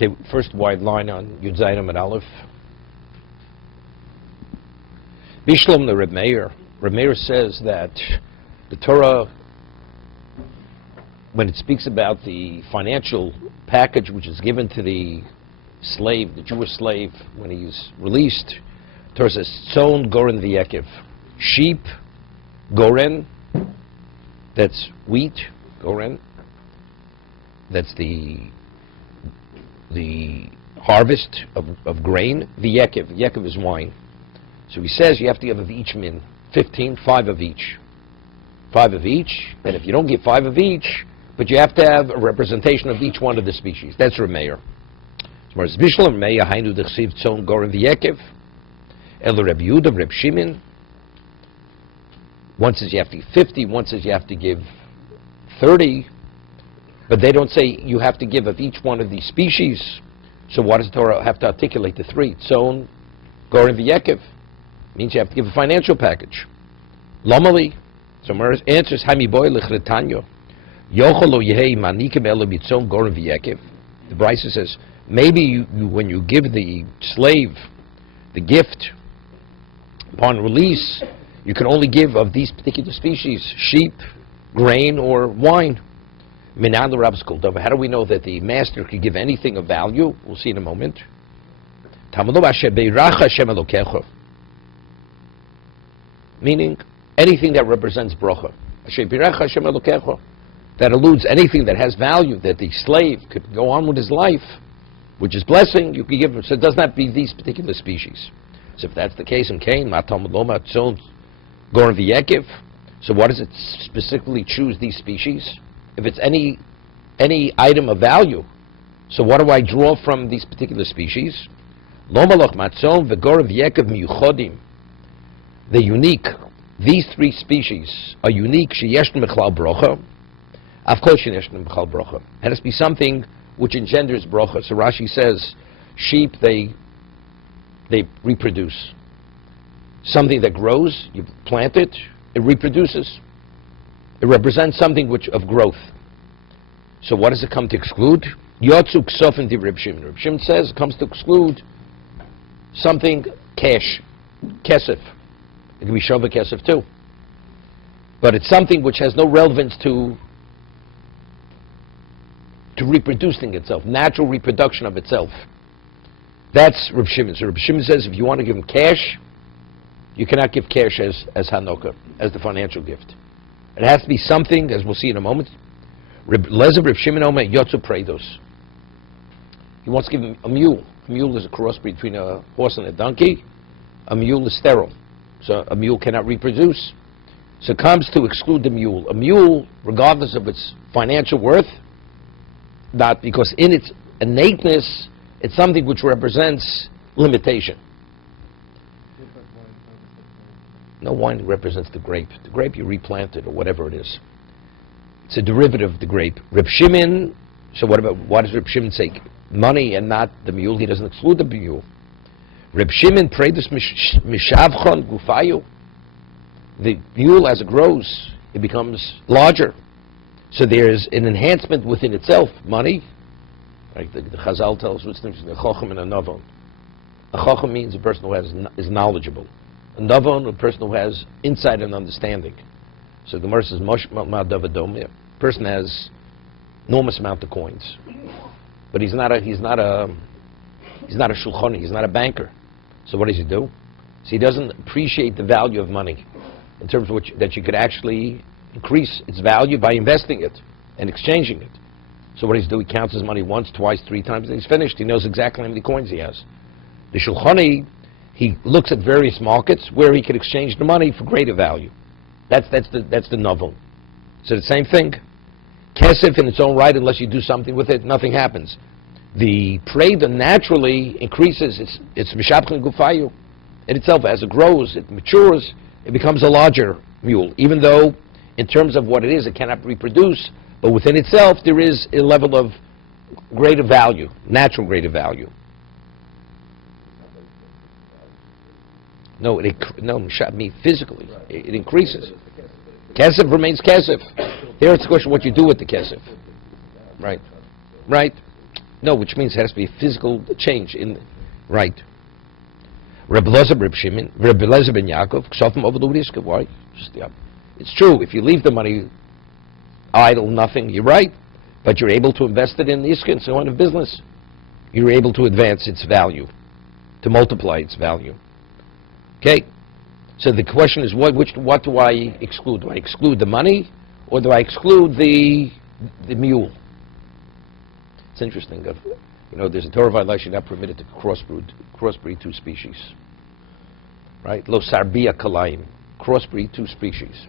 Okay, first wide line on Yud Zayin and Aleph. Bishlom the Reb Meir. Reb Meir says that the Torah, when it speaks about the financial package which is given to the slave, the Jewish slave, when he's released, the Torah says, Tzon Goren V'Yekev. Sheep, Goren, that's wheat, Goren. That's the harvest of grain. V'Yekev. Yekev is wine. So he says you have to give of each min. 15, 5 of each. 5 of each, and if you don't give 5 of each, but you have to have a representation of each one of the species. That's Reb Meir. Whereas Bishlam Meir Hainu Dechsiv Tzon Goren V'Yekev, El Reb Yehuda, Reb Shimon. One says you have to give 50, one says you have to give 30, but they don't say you have to give of each one of these species. So why does the Torah have to articulate the 3? Tzon Goren V'Yekev means you have to give a financial package. Lomali. So Mars answers, the Brisa says, maybe you, when you give the slave the gift upon release, you can only give of these particular species, sheep, grain, or wine. How do we know that the master could give anything of value? We'll see in a moment. Meaning anything that represents bracha. That alludes anything that has value, that the slave could go on with his life, which is blessing, you can give him. So it does not be these particular species. So if that's the case in Cain, so why does it specifically choose these species? If it's any item of value, so what do I draw from these particular species? The unique, these 3 species are unique. It has to be something which engenders bracha. So Rashi says, sheep, they reproduce. Something that grows, you plant it, it reproduces. It represents something which of growth. So what does it come to exclude? Yotzu ksofin di Reb Shimon. Reb Shimon says it comes to exclude something cash, kesef. It can be shova kesef too. But it's something which has no relevance to reproducing itself, natural reproduction of itself. That's Reb Shimon. So Reb Shimon says if you want to give him cash, you cannot give cash as Hanukkah, as the financial gift. It has to be something, as we'll see in a moment. Lezer Reb Shimon Omer Yotzu Preidos. He wants to give him a mule. A mule is a cross between a horse and a donkey. A mule is sterile. So a mule cannot reproduce. So it comes to exclude the mule. A mule, regardless of its financial worth, not because in its innateness, it's something which represents limitation. No, wine represents the grape. The grape you replanted or whatever it is. It's a derivative of the grape. Reb Shimon, so what does Reb Shimon say? Money and not the mule. He doesn't exclude the mule. Reb Shimon Preidos Mishavchon Gufayu. The mule, as it grows, it becomes larger. So there's an enhancement within itself. Money, like the Chazal tells, what's the difference between a chochem and a navon? A chochem means a person who is knowledgeable. A navon, a person who has insight and understanding. So the Gemara says, a person has enormous amount of coins, but he's not a shulchani, he's not a banker. So what does he do? So he doesn't appreciate the value of money in terms of that you could actually increase its value by investing it and exchanging it. So what does he do? He counts his money once, twice, 3 times, and he's finished. He knows exactly how many coins he has. The shulchani, he looks at various markets where he could exchange the money for greater value. That's the novel. So the same thing. Kesef in its own right, unless you do something with it, nothing happens. The preda naturally increases. It's mishapchen gufayu. In itself, as it grows, it matures, it becomes a larger mule. Even though, in terms of what it is, it cannot reproduce, but within itself there is a level of greater value, natural greater value. No, physically, it increases. Kesef remains kesef. Here it's a question of what you do with the kesef. Right. No, which means it has to be a physical change in, right. Rabbi Elazar, Reb Shimon, Rabbi Elazar ben Yaakov, Ksofim over the risk. Why? It's true, if you leave the money idle, nothing, you're right, but you're able to invest it in the Iska and so on of business. You're able to advance its value, to multiply its value. Okay? So the question is, what do I exclude? Do I exclude the money, or do I exclude the mule? It's interesting. There's a Torah violation not permitted to crossbreed two species. Right? Lo sarbia kalayim. Crossbreed two species.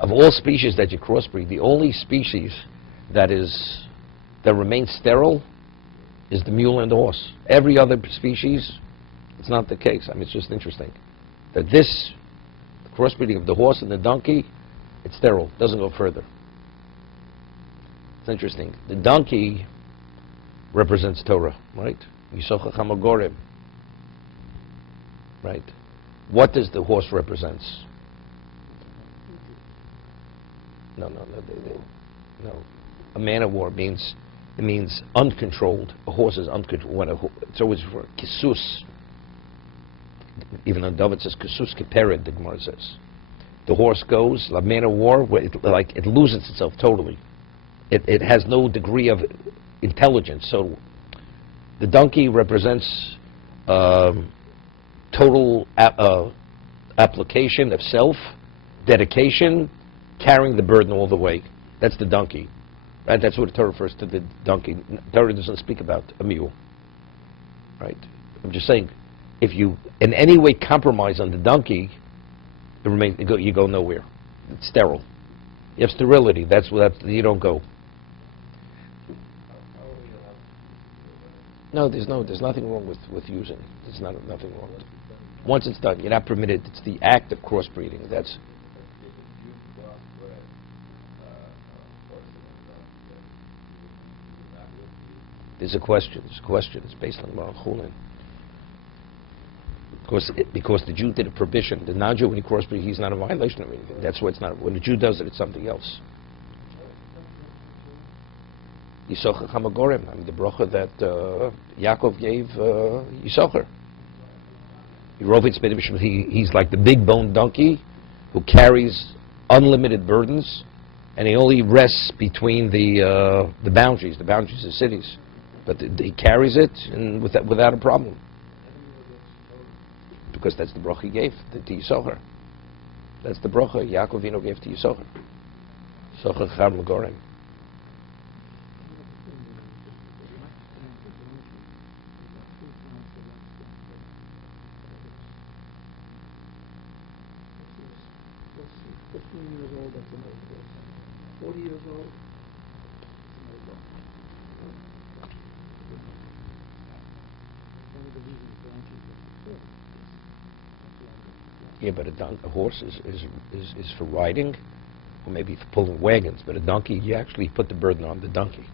Of all species that you crossbreed, the only species that remains sterile is the mule and the horse. Every other species, it's not the case. I mean, it's just interesting that the crossbreeding of the horse and the donkey, it's sterile, doesn't go further. It's interesting. The donkey represents Torah, right? Yisocha Chamagorem, right? What does the horse represent? No. A man of war means uncontrolled. A horse is uncontrolled. It's always for kisus. Even though David says kisus kepered, the Gemara says. The horse goes, a man of war, it loses itself totally. It has no degree of intelligence. So the donkey represents total application of self, dedication, carrying the burden all the way. That's the donkey. Right? That's what the Torah refers to the donkey. Torah doesn't speak about a mule. Right? I'm just saying, if you in any way compromise on the donkey, you go nowhere. It's sterile. You have sterility. You don't go. No, there's nothing wrong with using. There's nothing wrong with it. Once it's done, you're not permitted. It's the act of crossbreeding. That's. There's a question. It's based on Baruch Chulin. Because the Jew did a prohibition. The non-Jew, when he crossbreeds, he's not a violation of anything. That's why it's not. When the Jew does it, it's something else. Yisocher Chamagorem. I mean, the bracha that Yaakov gave Yisocher. He's like the big boned donkey who carries unlimited burdens, and he only rests between the boundaries of cities. But he carries it and without a problem. Because that's the bracha he gave to Yisocher. That's the bracha Yaakov Avinu gave to Yisocher. Yisocher Chamagorem. Yeah, but a horse is for riding, or maybe for pulling wagons. But a donkey, you actually put the burden on the donkey.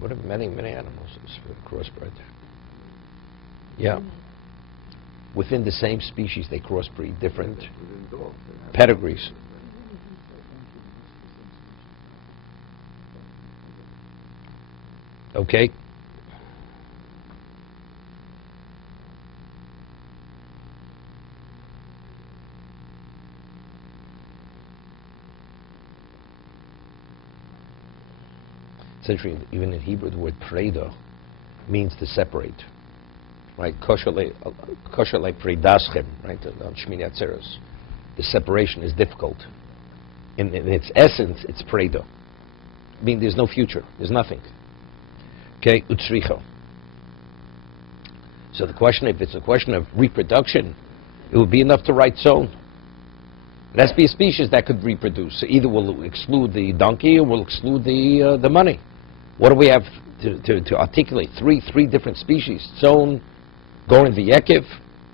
What have many animals is for crossbred? Yeah. Within the same species, they crossbreed different pedigrees. Okay. It's interesting, even in Hebrew, the word preda means to separate. Right? Kosher like predaschem, right? On Shmini Atzeres. The separation is difficult. In its essence, it's preda. I mean, there's no future. There's nothing. Okay, utzricha. So the question, if it's a question of reproduction, it would be enough to write zone. It has to be a species that could reproduce. So either we'll exclude the donkey or we'll exclude the money. What do we have to articulate? Three different species. Zone, gorin v'yekev,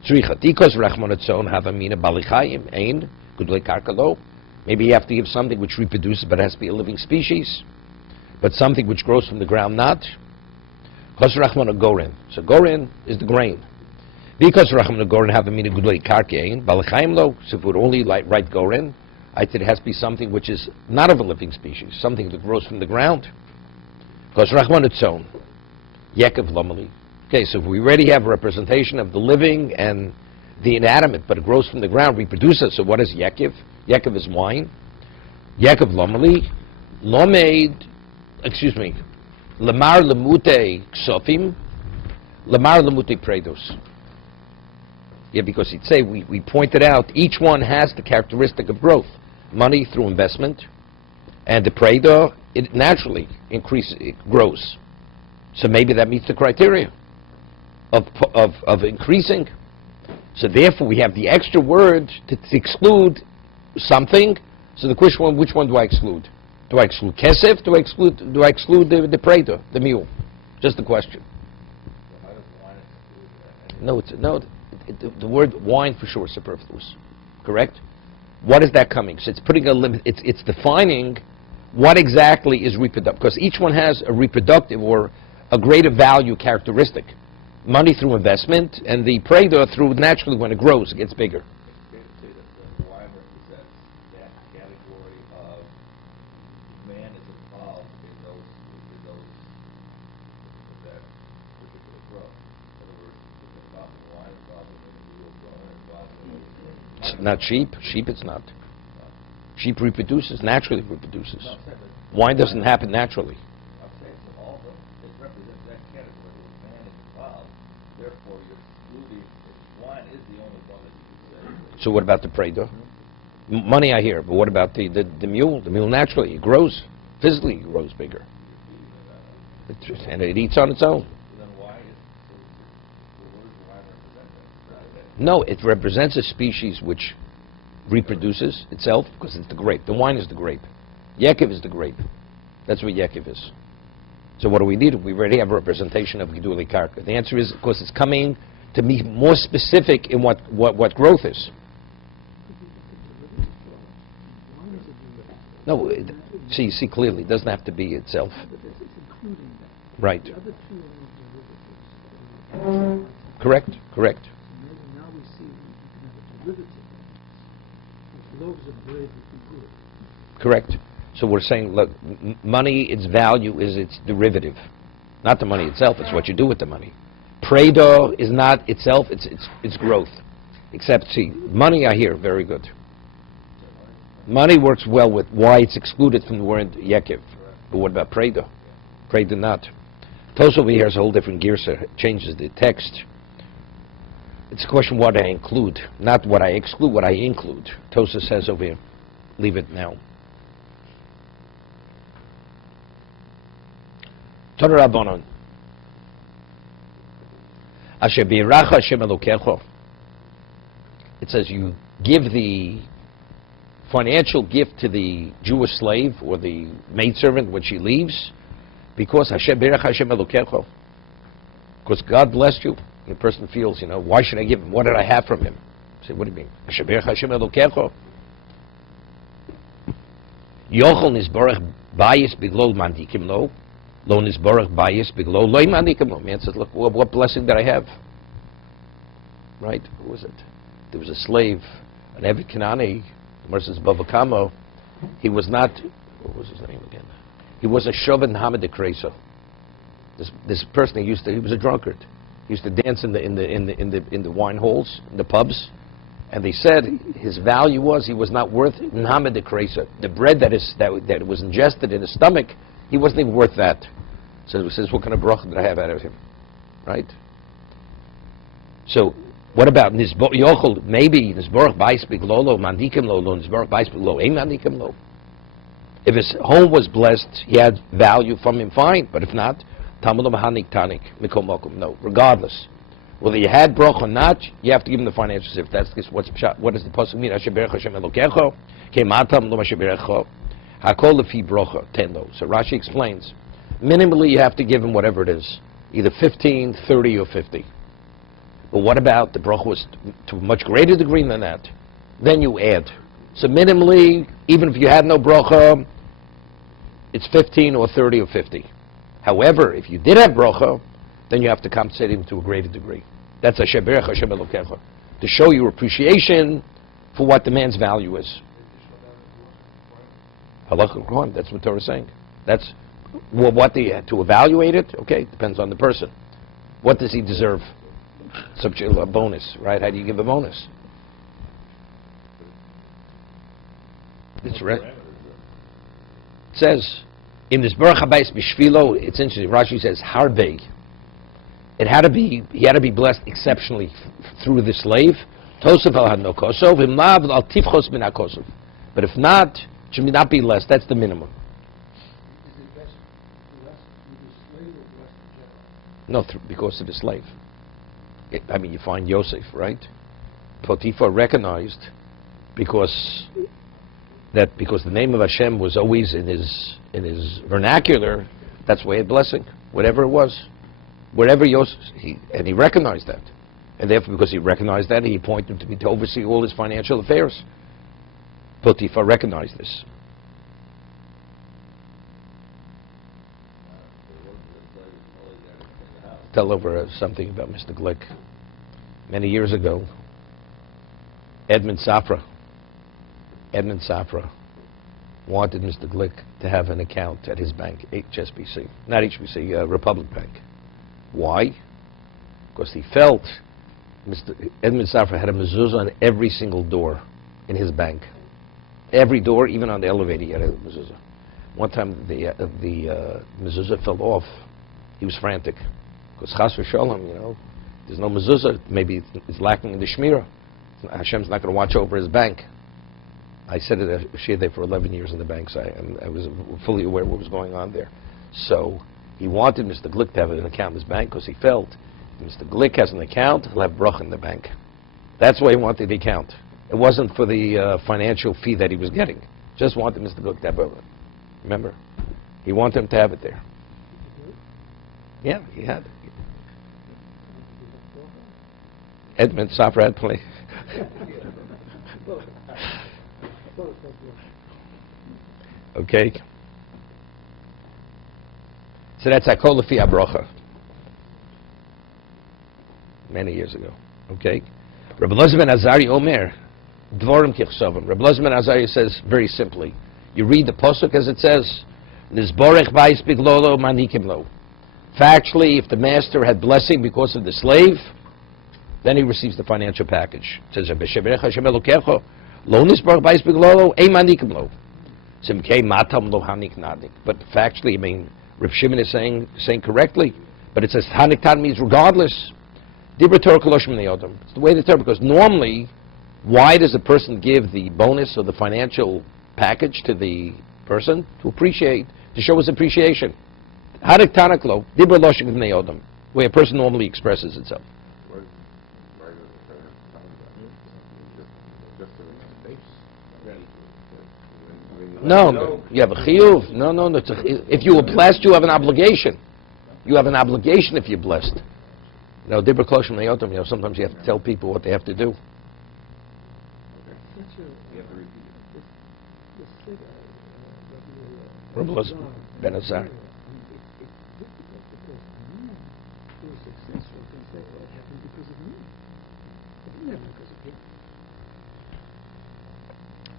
tzricha. Tikos rachmanat zone have amina balichayim, ein, gudle karkalo. Maybe you have to give something which reproduces, but it has to be a living species. But something which grows from the ground, not. Gorin. So gorin is the grain. Because Racham Goren have a meaning Gudlei Karkein, Balachayim lo, so if it would only write Goren, I said it has to be something which is not of a living species, something that grows from the ground. Because Rachman Etzon, Yekev Lomali. Okay, so if we already have a representation of the living and the inanimate, but it grows from the ground, reproduces, so what is Yekev? Yekev is wine. Yekev Lomali, Lamar Lemute Ksofim, Lamar Lemute Predos. Yeah, because he'd say, we pointed out, each one has the characteristic of growth. Money through investment, and the Predo, it naturally grows. So maybe that meets the criteria of increasing. So therefore we have the extra word to exclude something. So the question, which one do I exclude? Do I exclude kesef? Do I exclude the Predo, the mule? Just the question. No, the word wine for sure is superfluous. Correct? What is that coming? So it's putting a limit. It's defining what exactly is reproductive, because each one has a reproductive or a greater value characteristic. Money through investment, and the Predo through naturally when it grows, it gets bigger. The wine represents that category of man is involved in that particular growth. In other words, it's involved in wine, involved in the real growing, involved in It's not sheep. Sheep, it's not. Sheep naturally reproduces. No, Wine doesn't happen naturally. I'm saying so all of them, it represents that category where man is involved. Therefore, you're excluding, wine is the only one that you can say. So what about the Predo? Money I hear, but what about the mule? The mule naturally, it grows, physically it grows bigger. And it eats on its own. Then why is, what does wine represent? No, it represents a species which reproduces itself because it's the grape. The wine is the grape. Yekev is the grape. That's what Yekev is. So what do we need? We already have a representation of Gidulei Karka. The answer is, of course, it's coming to be more specific in what growth is. No, see clearly, it doesn't have to be itself. Right. Correct. Now we see we can have a derivative. Loaves of bread would be good. Correct. So we're saying, look, money, its value is its derivative. Not the money itself, it's what you do with the money. Predo is not itself, it's growth. Except, see, money I hear, very good. Money works well with why it's excluded from the word Yekev. But what about Predo? Predo not. Tos over here has a whole different gear, so it changes the text. It's a question what I include, not what I exclude, what I include. Tosa says over here, leave it now. Torah Rabbanon. Asher b'yiracha Hashem Elokecho. It says you give the financial gift to the Jewish slave or the maidservant when she leaves, because Hashem b'yiracha Hashem Elokecho. Because God blessed you. The person feels, why should I give him? What did I have from him? Say, what do you mean? Hashem b'yiracha Hashem Elokecho. Yochel nisborach bayis biglo mandikim lo. Lo nisborach bayis biglo lo mandikim lo. Man says, look, what blessing did I have? Right? Who was it? There was a slave, an Eved Kanani, Gemara says Bavakamo. He was not, what was his name again? He was a Shovan Hamid Kreso. This person he was a drunkard. He used to dance in the wine halls, in the pubs, and they said his value was he was not worth Hamid Kreso. The bread that was ingested in his stomach, he wasn't even worth that. So it says, what kind of bracha did I have out of him? Right? So what about Yochel? Maybe Nisborach Bais Biglo Lo Mandikim Lo Nisborach Bais Biglo Ein Mandikim Lo. If his home was blessed, he had value from him, fine. But if not, Talmud Mahanik Tanik Mikom Mokum. No, regardless, whether you had bracha or not, you have to give him the financials. If that's what does the pasuk mean? Asher berach Hashem Elokecho kematam lo asher berecho hakol lefi bracha tendo. So Rashi explains, minimally you have to give him whatever it is, either 15, 30, or 50. But what about the bracha was to a much greater degree than that? Then you add. So minimally, even if you had no bracha, it's 15 or 30 or 50. However, if you did have bracha, then you have to compensate him to a greater degree. That's Asher Berech Hashem Elokecha. To show your appreciation for what the man's value is. Halacha Kohen, that's what Torah is saying. That's to evaluate it. Okay, depends on the person. What does he deserve? Such a bonus, right? How do you give a bonus? It's right. It says in this Baruch Habayis Bishvilo. It's interesting. Rashi says Harbei. He had to be blessed exceptionally through the slave. Tosef al had no kosov. Imlav al tifchos min hakosov. But if not, it should not be less. That's the minimum. Is it best with the slave or blessed in general? No, because of the slave. You find Yosef, right? Potiphar recognized because the name of Hashem was always in his vernacular. That's why he had blessing, whatever it was, wherever Yosef, he recognized that, and therefore because he recognized that, he appointed him to oversee all his financial affairs. Potiphar recognized this. Tell over something about Mr. Glick. Many years ago, Edmund Safra wanted Mr. Glick to have an account at his bank, HSBC, not HBC, Republic Bank. Why? Because he felt Edmund Safra had a mezuzah on every single door in his bank. Every door, even on the elevator, he had a mezuzah. One time the mezuzah fell off. He was frantic. Because chas v'sholom, there's no mezuzah. Maybe it's lacking in the shmirah. Hashem's not going to watch over his bank. I said it at Shia there for 11 years in the bank, so I was fully aware of what was going on there. So he wanted Mr. Glick to have an account in his bank because he felt if Mr. Glick has an account, he'll have bracha in the bank. That's why he wanted the account. It wasn't for the financial fee that he was getting. Just wanted Mr. Glick to have it. Remember? He wanted him to have it there. Yeah, he had it. Edmund Safra had plenty. Okay. So that's Hakol Lefi HaBracha. Many years ago. Okay. Rabbi Elazar ben Azari Omer, Dvorim Kichsovim. Rabbi Elazar ben Azari says very simply, you read the Pasuk as it says, Nizborech Bais Biglolo Manikim Lo. Factually, if the master had blessing because of the slave, then he receives the financial package. It says, Lo Nizborech Bais Biglolo, Ei Manikim Lo. Simkei Matam Lo Hanik Nadik. But factually, Rav Shimon is saying correctly, but it says Hanik Tad means regardless. Dibra Torah Koloshim Neodam. It's the way the Torah, because normally, why does a person give the bonus or the financial package to the person? To appreciate, to show his appreciation. Hanik Tanaklo, Dibra Loshim Neodam, the way a person normally expresses itself. No, you have a chiyuv. No. If you were blessed, you have an obligation. You have an obligation if you're blessed. Dibra Kloshim Neotam, sometimes you have to tell people what they have to do. Rabbi Elazar ben Azar.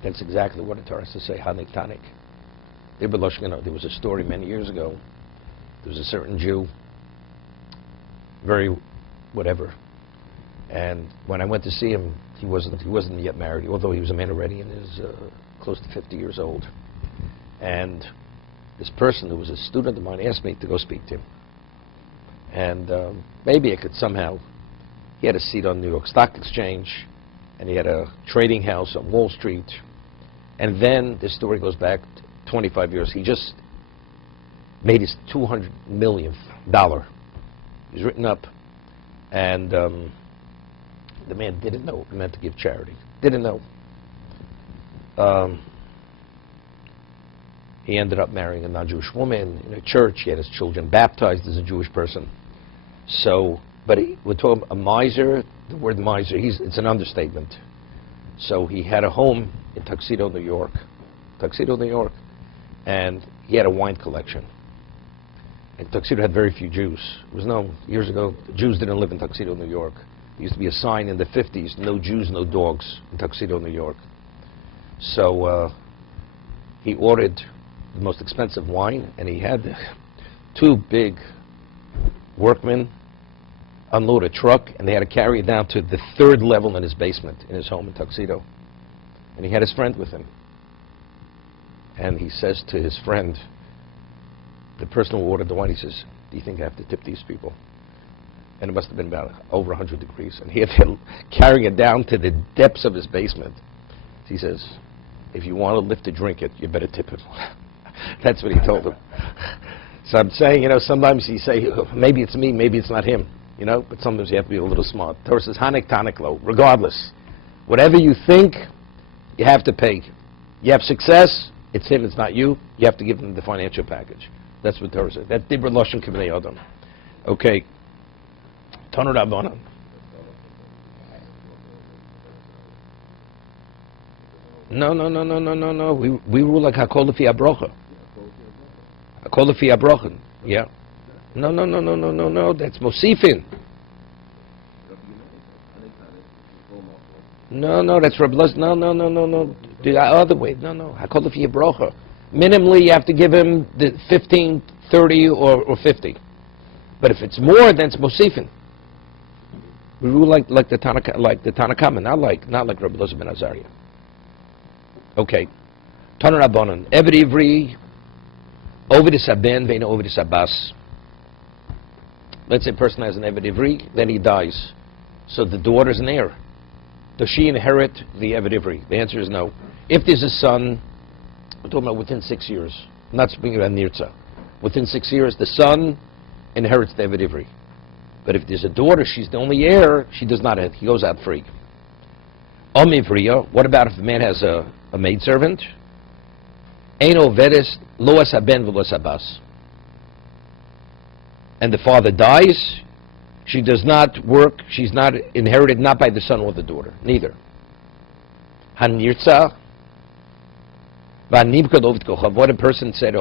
That's exactly what the Torah has to say, Hanik Tanik. There was a story many years ago. There was a certain Jew, very whatever. And when I went to see him, he wasn't yet married, although he was a man already and is close to 50 years old. And this person who was a student of mine asked me to go speak to him. And maybe I could somehow, he had a seat on the New York Stock Exchange, and he had a trading house on Wall Street. And then this story goes back 25 years. He just made his $200 million. He's written up. And the man didn't know what it meant to give charity. Didn't know. He ended up marrying a non-Jewish woman in a church. He had his children baptized as a Jewish person. So, but we're talking a miser. The word miser, it's an understatement. So he had a home in Tuxedo, New York, and he had a wine collection. And Tuxedo had very few Jews. It was known years ago, Jews didn't live in Tuxedo, New York. There used to be a sign in the 50s, no Jews, no dogs, in Tuxedo, New York. So he ordered the most expensive wine, and he had two big workmen unload a truck, and they had to carry it down to the third level in his basement in his home in Tuxedo. And he had his friend with him. And he says to his friend, the person who ordered the wine, he says, do you think I have to tip these people? And it must have been about over 100 degrees. And he had to carry it down to the depths of his basement. He says, if you want to live to drink it, you better tip it. That's what he told him. So I'm saying, sometimes you say, maybe it's me, maybe it's not him, but sometimes you have to be a little smart. Torah says, Hanek Tanek, regardless. Whatever you think, you have to pay. You have success, it's him, it's not you. You have to give them the financial package. That's what Torah says. That's Dibra Lashon K'bnei Adam. Okay. Tanu Rabbanan. No. We rule like Hakol Lefi Habracha. Hakol Lefi Habracha. Yeah. No. That's Mosifin. No. That's Rabbi Kalatsky. No. The other way. No. Hakol Lefi Habracha. Minimally, you have to give him the 15, 30, or 50. But if it's more, then it's Mosifin. We rule like the Tanakama, not like Rabbi Elazar ben Azariah. Okay. Tanu Rabbanan. Eved Ivri, Ovidis Haben, Ve'en Ovidis Abbas. Let's say a person has an Eved Ivri, then he dies. So the daughter's an heir. Does she inherit the Eved Ivri? The answer is no. If there's a son, we're talking about within 6 years. I'm not speaking about Nirtza. Within 6 years, the son inherits the Eved Ivri. But if there's a daughter, she's the only heir, she does not have. He goes out free. What about if a man has a maidservant? Eino vedes loas haben v'los abbas. And the father dies, she does not work, she's not inherited not by the son or the daughter, neither. Hanirtza, what a person said,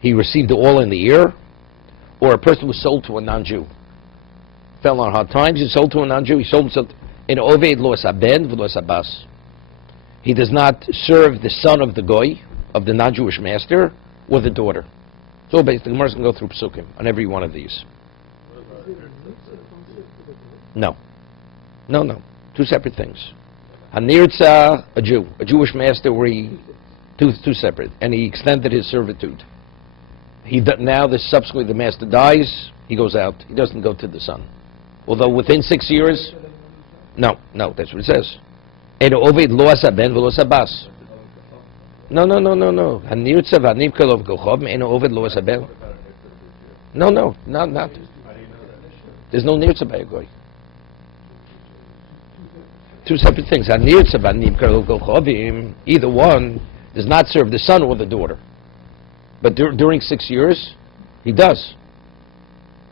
he received all in the ear, or a person was sold to a non-Jew. Fell on hard times, he sold to a non-Jew, he sold himself in Oved lo aben v'lo abbas. He does not serve the son of the goy, of the non-Jewish master, or the daughter. So basically, the Gemara can go through psukim on every one of these. No. Two separate things. Hanirtza, a Jew, a Jewish master where he, two separate, and he extended his servitude. Now, subsequently, the master dies, he goes out, he doesn't go to the son. Although within 6 years, no, that's what it says. No. Hanirtza v'anivkalov gochob, eno oved lo asabel. No, not. There's no nirtza by a goy. Two separate things. Either one does not serve the son or the daughter. But during 6 years, he does.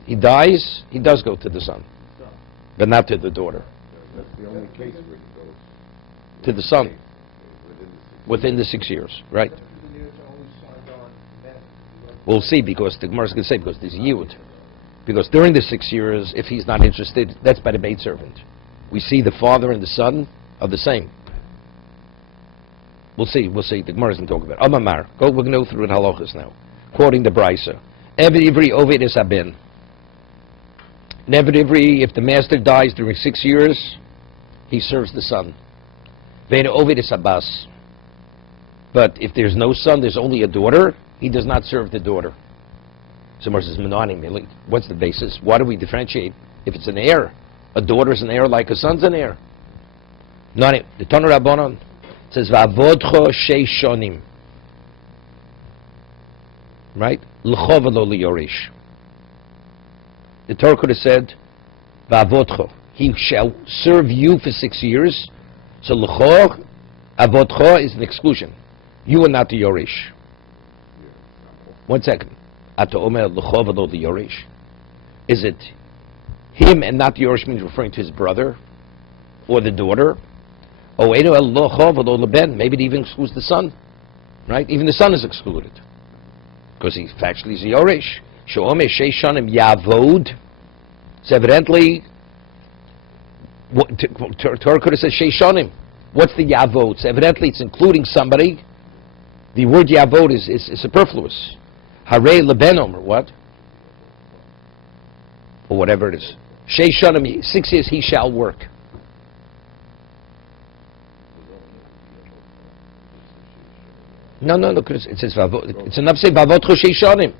He dies, he does go to the son. But not to the daughter. That's the only case where he goes. To the son. Within the 6 years, right? We'll see, because the Gemara is going to say, because there's Yud. Because during the 6 years, if he's not interested, that's by the maidservant. We see the father and the son are the same. We'll see. The Gemara doesn't talk about it. Amamar. We're going to go through in halachas now. Quoting the Brisa. Eved Ivri Oved es Haben. Eved Ivri, if the master dies during 6 years, he serves the son. Ve'en Oved es Abbas. But if there's no son, there's only a daughter, he does not serve the daughter. So Gemara says, what's the basis? Why do we differentiate? If it's an heir, a daughter's an heir like a son's an heir. The Tanu Rabbanan says, V'avodcho sheish shonim. Right? L'cho v'lo liyorish. The Torah could have said, V'avodcho. He shall serve you for 6 years. So l'cho, avodcho is an exclusion. You are not the yorish. 1 second. Ato omer l'cho v'lo liyorish. Is it him and not the yorish means referring to his brother or the daughter? Maybe it even excludes the son, right? Even the son is excluded. because he factually is a Yoresh. She'omeh sheish shanim yavod. So evidently, Torah could have said sheish shanim. What's the yavod? So evidently it's including somebody. The word yavod is superfluous. Harei lebenom, or what? Or whatever it is. Sheish shanim, 6 years he shall work. No, because it says vavot. It's enough to say vavotcho sheish shanim.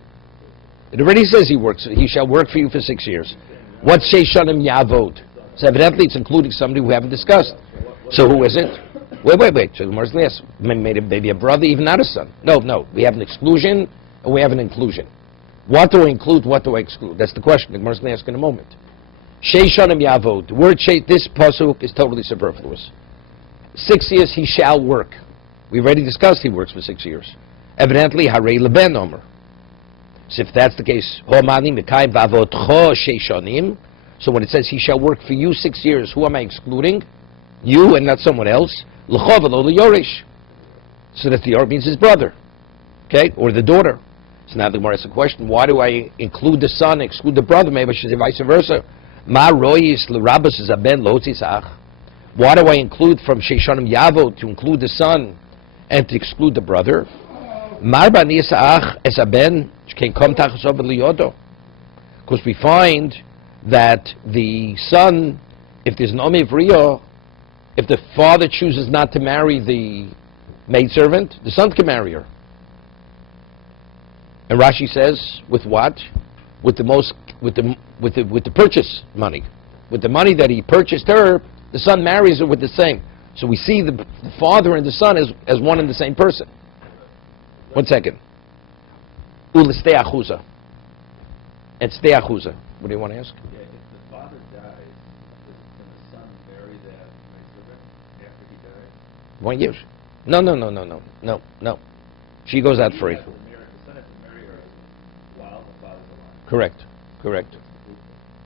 It already says he shall work for you for 6 years. What's sheish shanim yavod? So evidently it's including somebody we haven't discussed. So who is it? Wait. So Gemara's last. Maybe a brother, even not a son. No. We have an exclusion and we have an inclusion. What do I include? What do I exclude? That's the question. The Gemara's going to ask in a moment. Sheish shanim yavod. The word sheish, this pasuk is totally superfluous. 6 years he shall work. We already discussed he works for 6 years. Evidently, harei leben omer. So if that's the case, homani mekayim vavotcho sheish shanim. So when it says he shall work for you 6 years, who am I excluding? You and not someone else. L'chov lo yoresh. So that the Yoresh means his brother, okay, or the daughter. So now the Gemara asks a question: why do I include the son, exclude the brother? Maybe I should say vice versa. Ma royis l'rabas zaben lo tzisach. Why do I include from sheish shanim yavod to include the son and to exclude the brother? Marba nisach es aben can come tachasov liyodo. Because we find that the son, if there's an omev riyah, if the father chooses not to marry the maidservant, the son can marry her. And Rashi says, with what? With the purchase money, with the money that he purchased her, the son marries her with the same. So we see the father and the son as one and the same person. 1 second. Ulistei achuza. And stei achuza. What do you want to ask? Yeah, if the father dies, can the son marry that maidservant after he dies? 1 year. No. She goes out free. The son has to marry her while the father's alive. Correct.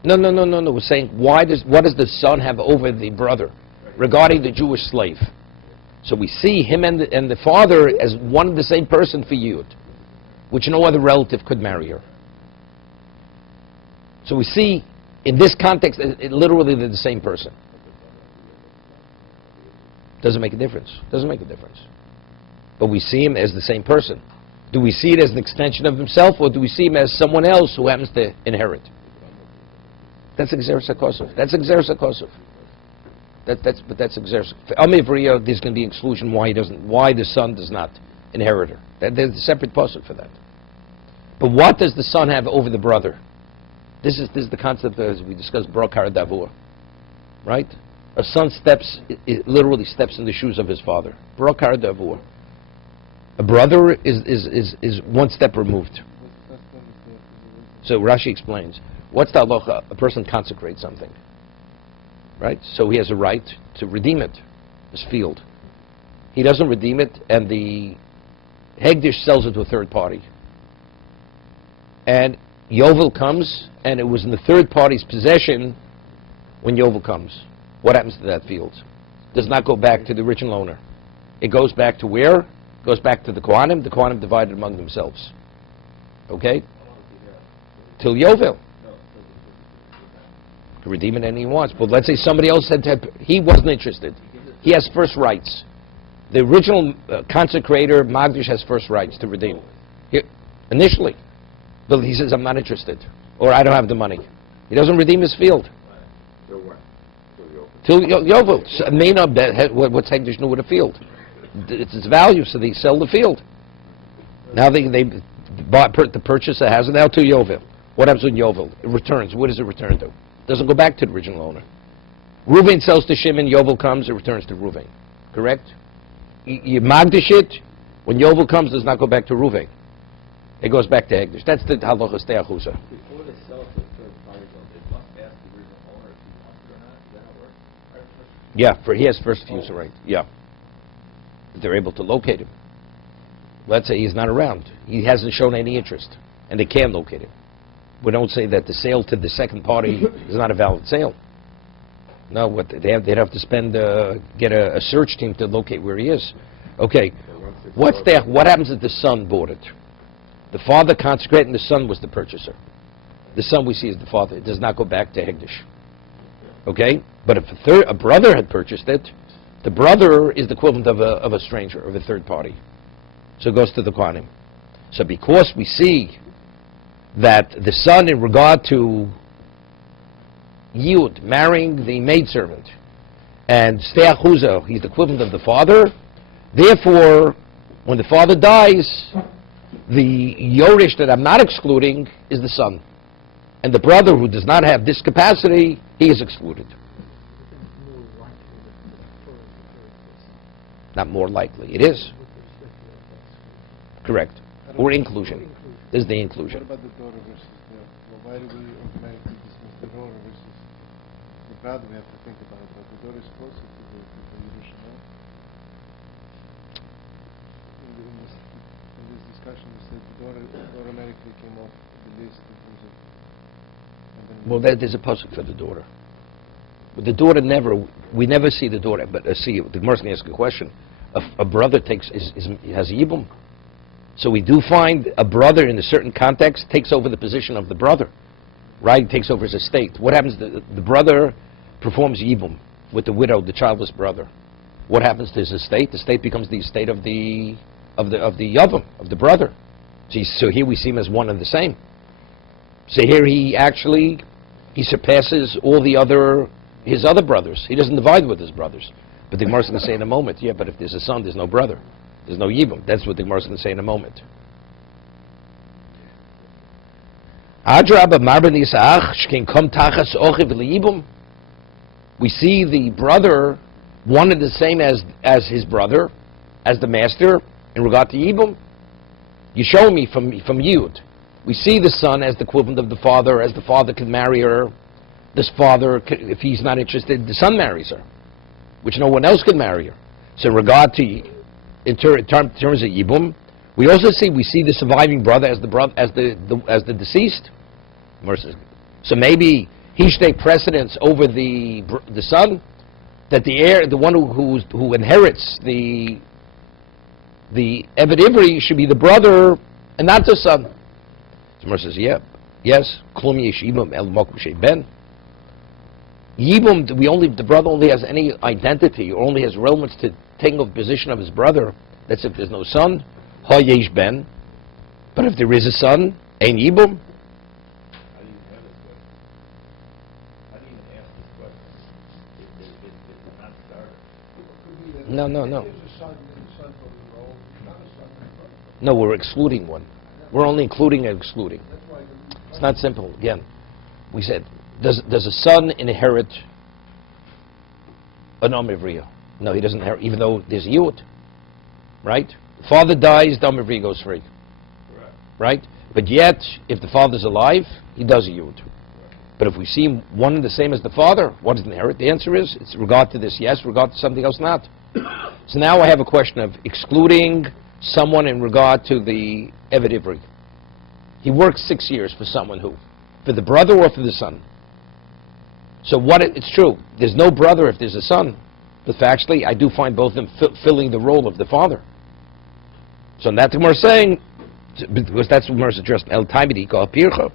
No. We're saying what does the son have over the brother regarding the Jewish slave? So we see him and the father as one and the same person for Yud, which no other relative could marry her. So we see in this context, literally they're the same person. Doesn't make a difference. But we see him as the same person. Do we see it as an extension of himself, or do we see him as someone else who happens to inherit? That's Exeris HaKosov. That's Exeris. For Amivriya, there's going to be exclusion why the son does not inherit her. There's a separate pasuk for that. But what does the son have over the brother? This is the concept as we discussed Brokar Davur. Right? A son literally steps in the shoes of his father. Brokar Davur. A brother is one step removed. So Rashi explains. What's the halacha? A person consecrates something. Right? So he has a right to redeem it, his field. He doesn't redeem it, and the Hegdish sells it to a third party. And Yovel comes, and it was in the third party's possession when Yovel comes. What happens to that field? It does not go back to the original owner. It goes back to where? It goes back to the Kohanim. The Kohanim divided among themselves. Okay? Till Yovel. Can redeem it any he wants. But let's say somebody else said he wasn't interested. He has first rights. The original consecrator, Magdish, has first rights to redeem. Initially. But he says, I'm not interested. Or I don't have the money. He doesn't redeem his field. Till what? Till Yovel. So, may not what's Hegdish know with a field? It's its value, so they sell the field. Now the purchaser has it now to Yovel. What happens with Yovel? It returns. What does it return to? Doesn't go back to the original owner. Reuven sells to Shimon, Yovel comes, it returns to Reuven. Correct? You Magdish it, when Yovel comes, it does not go back to Reuven. It goes back to Hegdish. That's the halacha stei achuza. Before they sell it to a third party, though, they must ask the original owner if he wants it or not. Is that how it works? Yeah, he has first refusal right. Yeah. They're able to locate him. Let's say he's not around. He hasn't shown any interest, and they can locate him. We don't say that the sale to the second party is not a valid sale. No, what they'd have to get a search team to locate where he is. Okay, what happens if the son bought it? The father consecrated and the son was the purchaser. The son we see is the father. It does not go back to Hegdish. Okay? But if a brother had purchased it, the brother is the equivalent of a stranger, of a third party. So it goes to the Kohanim. So because we see that the son, in regard to Yud, marrying the maidservant, and Steach Huza, he's the equivalent of the father, therefore, when the father dies, the Yorish that I'm not excluding is the son. And the brother who does not have this capacity, he is excluded. Not more likely. It is. Correct. Or inclusion. This is the inclusion. What about the daughter versus the... Why do we automatically dismiss the daughter versus the brother? We have to think about it. But the daughter is closer to the Yiddish now. In this discussion, we said the daughter automatically came off the list in terms of... Well, there's a pasuk for the daughter. But the daughter we never see the daughter, but see, the Gemara can ask a question. A brother has a yibum. So we do find a brother in a certain context takes over the position of the brother, right? Takes over his estate. What happens? The brother performs yibum with the widow, the childless brother. What happens to his estate? The estate becomes the estate of the yavam, of the brother. So here we see him as one and the same. So here he surpasses all his other brothers. He doesn't divide with his brothers. But the Gemara is going to say in a moment, yeah, but if there's a son, there's no brother. There's no yibum. That's what the Gemara is going to say in a moment. We see the brother wanted the same as his brother, as the master, in regard to yibum. You show me from Yud. We see the son as the equivalent of the father, as the father can marry her. This father, if he's not interested, the son marries her, which no one else can marry her. So in regard to, in terms of yibum, we see the surviving brother as the deceased. So maybe he should take precedence over the son, that the heir, the one who inherits the Eved Ivri should be the brother and not the son. The Gemara says, yes, klum yesh yibum el mokum shei ben. Yibum, the brother only has any identity or only has relevance to taking of position of his brother. That's if there's no son, ha yesh ben. But if there is a son, ein yibum. How do you have this question? How do you even ask this question? It's not started. No. No, we're excluding one. We're only including and excluding. It's not simple. Again, we said, does a son inherit an Amivriya? No, he doesn't inherit, even though there's Yud. Right? Father dies, the Amivriya goes free. Correct. Right? But yet, if the father's alive, he does a Yud. But if we see one and the same as the father, what does he inherit? The answer is, it's regard to this yes, regard to something else not. So now I have a question of excluding someone in regard to the Eved Ivri. He works 6 years for someone who? For the brother or for the son? So it's true, there's no brother if there's a son, but factually I do find both of them filling the role of the father. So that's what we're saying, because that's what we're addressed, El Taimidi Kal Pircha.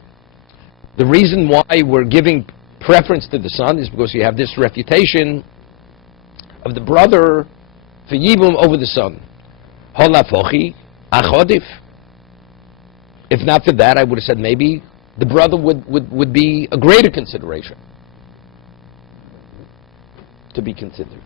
The reason why we're giving preference to the son is because you have this refutation of the brother for Yibum over the son. Holafochi Achodif. If not for that, I would have said maybe the brother would be a greater consideration to be considered.